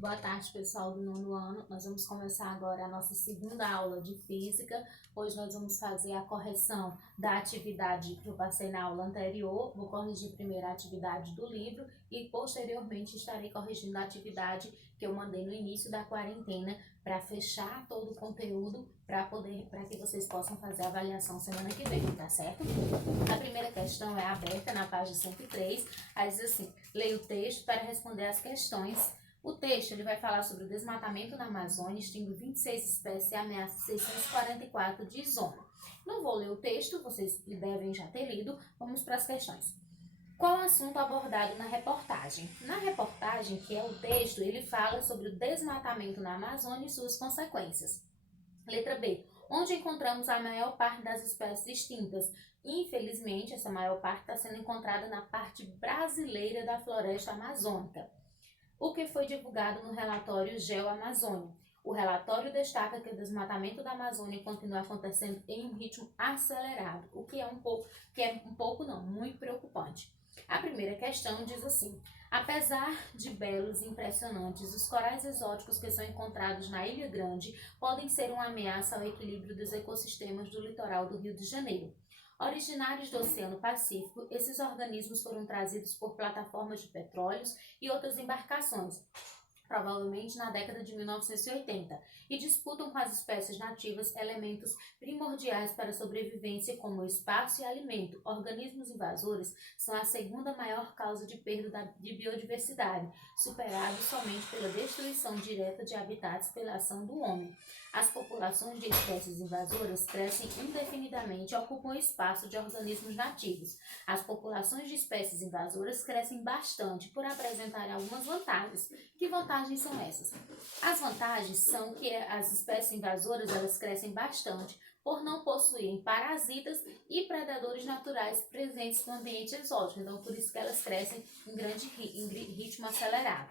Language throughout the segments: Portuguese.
Boa tarde, pessoal do nono ano. Nós vamos começar agora a nossa segunda aula de física. Hoje nós vamos fazer a correção da atividade que eu passei na aula anterior. Vou corrigir primeiro a atividade do livro e posteriormente estarei corrigindo a atividade que eu mandei no início da quarentena para fechar todo o conteúdo para que vocês possam fazer a avaliação semana que vem, tá certo? A primeira questão é aberta na página 103. Aí diz assim: leia o texto para responder as questões. O texto ele vai falar sobre o desmatamento na Amazônia, extingue 26 espécies e ameaça 644 de zona. Não vou ler o texto, vocês devem já ter lido. Vamos para as questões. Qual o assunto abordado na reportagem? Na reportagem, que é o texto, ele fala sobre o desmatamento na Amazônia e suas consequências. Letra B. Onde encontramos a maior parte das espécies extintas? Infelizmente, essa maior parte está sendo encontrada na parte brasileira da floresta amazônica. O que foi divulgado no relatório GeoAmazônia. O relatório destaca que o desmatamento da Amazônia continua acontecendo em um ritmo acelerado, o que é muito preocupante. A primeira questão diz assim: apesar de belos e impressionantes, os corais exóticos que são encontrados na Ilha Grande podem ser uma ameaça ao equilíbrio dos ecossistemas do litoral do Rio de Janeiro. Originários do Oceano Pacífico, esses organismos foram trazidos por plataformas de petróleos e outras embarcações, provavelmente na década de 1980, e disputam com as espécies nativas elementos primordiais para a sobrevivência como espaço e alimento. Organismos invasores são a segunda maior causa de perda de biodiversidade, superado somente pela destruição direta de habitats pela ação do homem. As populações de espécies invasoras crescem indefinidamente e ocupam espaço de organismos nativos. As populações de espécies invasoras crescem bastante por apresentarem algumas vantagens. Que vantagens são essas? As vantagens são que as espécies invasoras elas crescem bastante por não possuírem parasitas e predadores naturais presentes no ambiente exótico. Então, por isso que elas crescem em ritmo acelerado.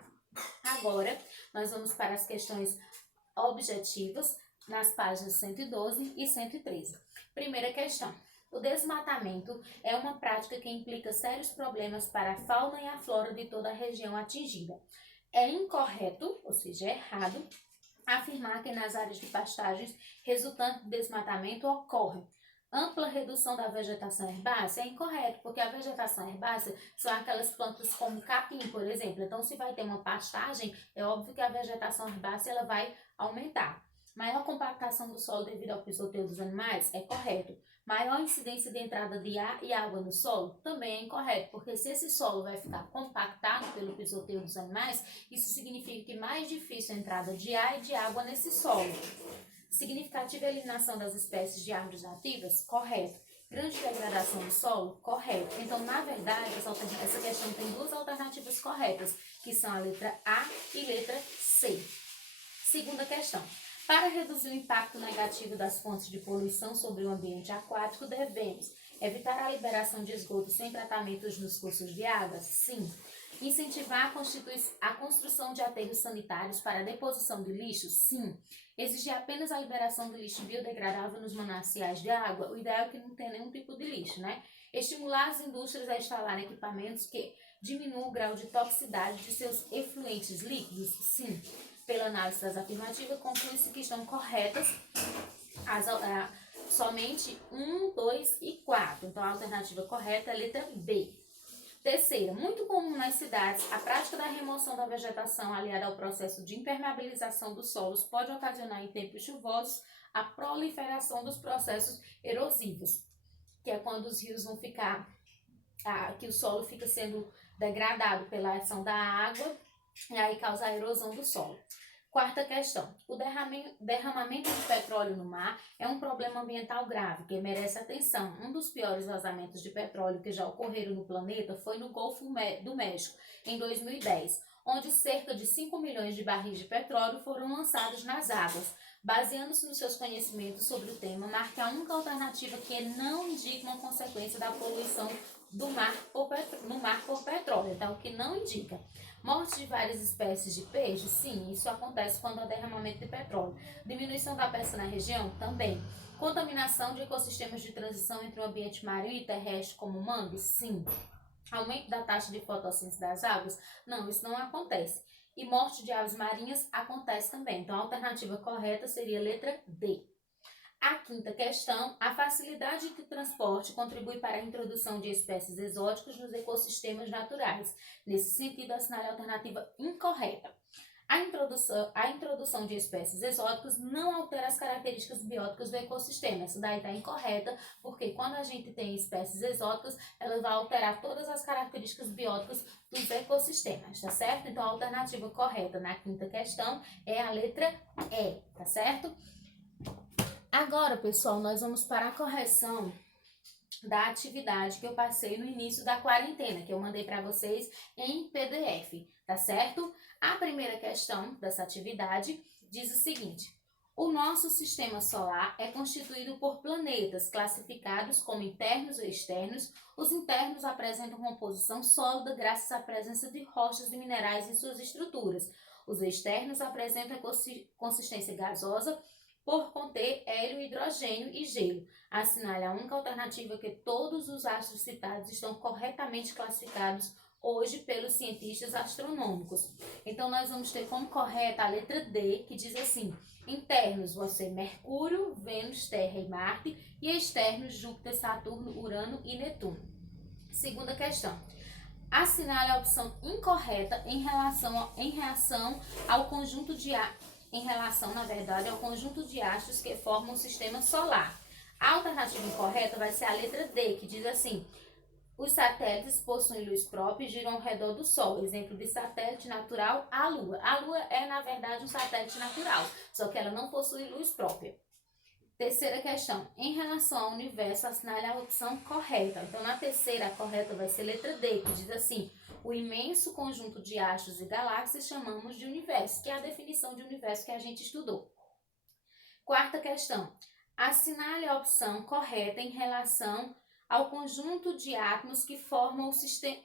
Agora, nós vamos para as questões objetivas nas páginas 112 e 113. Primeira questão. O desmatamento é uma prática que implica sérios problemas para a fauna e a flora de toda a região atingida. É incorreto, ou seja, é errado, afirmar que nas áreas de pastagens resultante do desmatamento ocorre ampla redução da vegetação herbácea. É incorreto, porque a vegetação herbácea são aquelas plantas como capim, por exemplo. Então, se vai ter uma pastagem, é óbvio que a vegetação herbácea ela vai aumentar. Maior compactação do solo devido ao pisoteio dos animais? É correto. Maior incidência de entrada de ar e água no solo? Também é incorreto, porque se esse solo vai ficar compactado pelo pisoteio dos animais, isso significa que mais difícil a entrada de ar e de água nesse solo. Significativa eliminação das espécies de árvores nativas? Correto. Grande degradação do solo? Correto. Então, na verdade, essa questão tem duas alternativas corretas, que são a letra A e letra C. Segunda questão. Para reduzir o impacto negativo das fontes de poluição sobre o ambiente aquático, devemos evitar a liberação de esgotos sem tratamentos nos cursos de água? Sim. Incentivar a construção de aterros sanitários para a deposição de lixo? Sim. Exigir apenas a liberação de lixo biodegradável nos mananciais de água? O ideal é que não tenha nenhum tipo de lixo, né? Estimular as indústrias a instalarem equipamentos que diminuam o grau de toxicidade de seus efluentes líquidos? Sim. Pela análise das afirmativas, conclui-se que estão corretas somente 1, 2 e 4. Então, a alternativa correta é a letra B. Terceira, muito comum nas cidades, a prática da remoção da vegetação aliada ao processo de impermeabilização dos solos pode ocasionar em tempos chuvosos a proliferação dos processos erosivos, que é quando os rios vão ficar, que o solo fica sendo degradado pela ação da água e aí causa a erosão do solo. Quarta questão. O derramamento de petróleo no mar é um problema ambiental grave que merece atenção. Um dos piores vazamentos de petróleo que já ocorreram no planeta foi no Golfo do México, em 2010, onde cerca de 5 milhões de barris de petróleo foram lançados nas águas. Baseando-se nos seus conhecimentos sobre o tema, marque a única alternativa que não indica uma consequência da poluição no mar por petróleo. Então, o que não indica. Morte de várias espécies de peixes? Sim, isso acontece quando há derramamento de petróleo. Diminuição da pesca na região? Também. Contaminação de ecossistemas de transição entre o ambiente marinho e terrestre como mangues? Sim. Aumento da taxa de fotossíntese das águas? Não, isso não acontece. e morte de aves marinhas acontece também. Então, a alternativa correta seria a letra D. A quinta questão, a facilidade de transporte contribui para a introdução de espécies exóticas nos ecossistemas naturais. Nesse sentido, assinale a alternativa incorreta. A introdução de espécies exóticas não altera as características bióticas do ecossistema. Essa daí está incorreta, porque quando a gente tem espécies exóticas, ela vai alterar todas as características bióticas dos ecossistemas, tá certo? Então, a alternativa correta na quinta questão é a letra E, tá certo? Agora, pessoal, nós vamos para a correção da atividade que eu passei no início da quarentena, que eu mandei para vocês em PDF, tá certo? A primeira questão dessa atividade diz o seguinte: o nosso sistema solar é constituído por planetas classificados como internos ou externos. Os internos apresentam composição sólida graças à presença de rochas e minerais em suas estruturas. Os externos apresentam consistência gasosa por conter hélio, hidrogênio e gelo. Assinale a única alternativa que todos os astros citados estão corretamente classificados hoje pelos cientistas astronômicos. Então, nós vamos ter como correta a letra D, que diz assim: internos vão ser Mercúrio, Vênus, Terra e Marte, e externos Júpiter, Saturno, Urano e Netuno. Segunda questão. Assinale a opção incorreta em relação ao conjunto de ao conjunto de astros que formam o sistema solar. A alternativa incorreta vai ser a letra D, que diz assim: os satélites possuem luz própria e giram ao redor do Sol. Exemplo de satélite natural, a Lua. A Lua é, na verdade, um satélite natural, só que ela não possui luz própria. Terceira questão. Em relação ao universo, assinale a opção correta. Então, na terceira, a correta vai ser a letra D, que diz assim: o imenso conjunto de astros e galáxias chamamos de universo, que é a definição de universo que a gente estudou. Quarta questão. Assinale a opção correta em relação ao conjunto de átomos que formam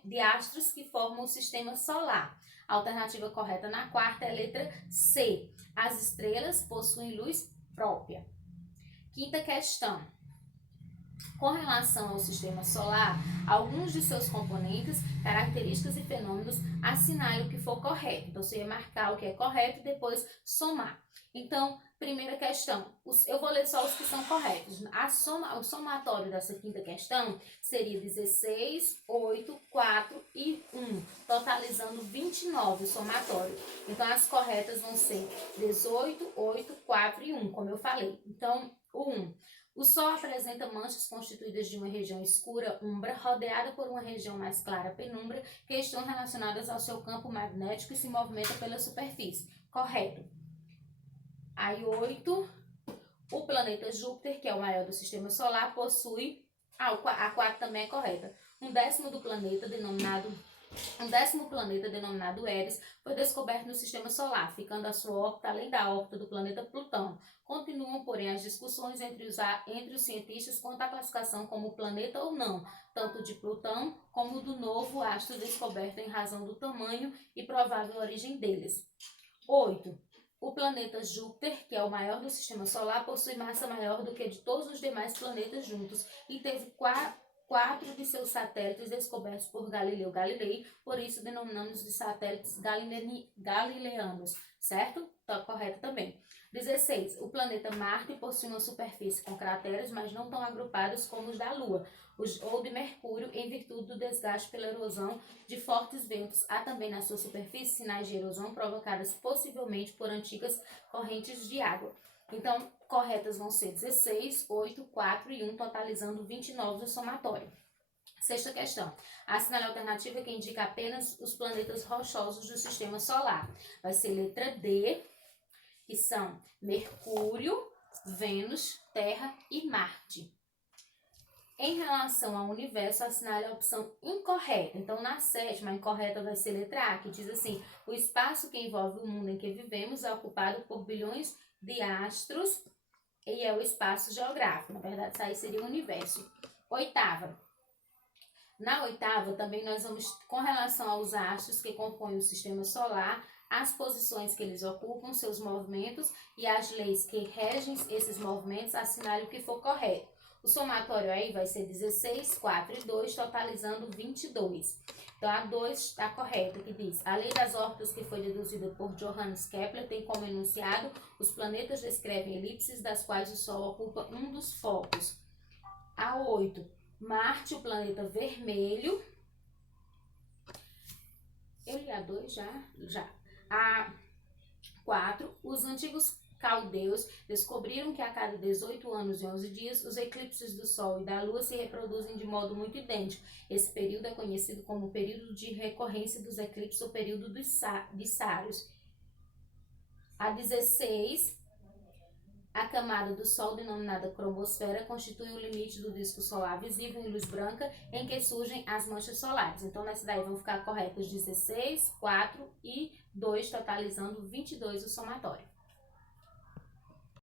de astros que formam o sistema solar. A alternativa correta na quarta é a letra C. As estrelas possuem luz própria. Quinta questão. Com relação ao sistema solar, alguns de seus componentes, características e fenômenos, assinale o que for correto. Então, você vai marcar o que é correto e depois somar. Então, primeira questão, eu vou ler só os que são corretos. O somatório dessa quinta questão seria 16, 8, 4 e 1, totalizando 29 o somatório. Então, as corretas vão ser 18, 8, 4 e 1, como eu falei. Então, o 1. O Sol apresenta manchas constituídas de uma região escura, umbra, rodeada por uma região mais clara, penumbra, que estão relacionadas ao seu campo magnético e se movimentam pela superfície. Correto. Aí 8, o planeta Júpiter, que é o maior do sistema solar, possui... a 4 também é correta. Um décimo planeta denominado Eris foi descoberto no sistema solar, ficando a sua órbita além da órbita do planeta Plutão. Continuam, porém, as discussões entre os cientistas quanto à classificação como planeta ou não, tanto de Plutão como do novo astro descoberto em razão do tamanho e provável origem deles. 8. O planeta Júpiter, que é o maior do sistema solar, possui massa maior do que de todos os demais planetas juntos e teve 4 de seus satélites descobertos por Galileu Galilei, por isso denominamos de satélites galileanos, certo? Tá correto também. 16. O planeta Marte possui uma superfície com crateras, mas não tão agrupados como os da Lua, ou de Mercúrio, em virtude do desgaste pela erosão de fortes ventos. Há também na sua superfície sinais de erosão provocadas possivelmente por antigas correntes de água. Então, corretas vão ser 16, 8, 4 e 1, totalizando 29 no somatório. Sexta questão. Assinale a alternativa que indica apenas os planetas rochosos do sistema solar. Vai ser letra D, que são Mercúrio, Vênus, Terra e Marte. Em relação ao universo, assinale a opção incorreta. Então, na sétima, a incorreta vai ser letra A, que diz assim: o espaço que envolve o mundo em que vivemos é ocupado por bilhões de astros e é o espaço geográfico. Na verdade, isso aí seria o universo. Oitava. Na oitava, também nós vamos, com relação aos astros que compõem o sistema solar, as posições que eles ocupam, seus movimentos e as leis que regem esses movimentos, assinale o que for correto. O somatório aí vai ser 16, 4 e 2, totalizando 22. Então, a 2 está correta, que diz: a lei das órbitas que foi deduzida por Johannes Kepler tem como enunciado: os planetas descrevem elipses das quais o Sol ocupa um dos focos. A 8, Marte, o planeta vermelho. Eu li a 2 já? Já. A 4, os antigos caldeus descobriram que a cada 18 anos e 11 dias, os eclipses do Sol e da Lua se reproduzem de modo muito idêntico. Esse período é conhecido como período de recorrência dos eclipses ou período de Sários. A 16, a camada do Sol, denominada cromosfera, constitui o limite do disco solar visível em luz branca em que surgem as manchas solares. Então, nessa daí vão ficar corretos 16, 4 e 2, totalizando 22 o somatório.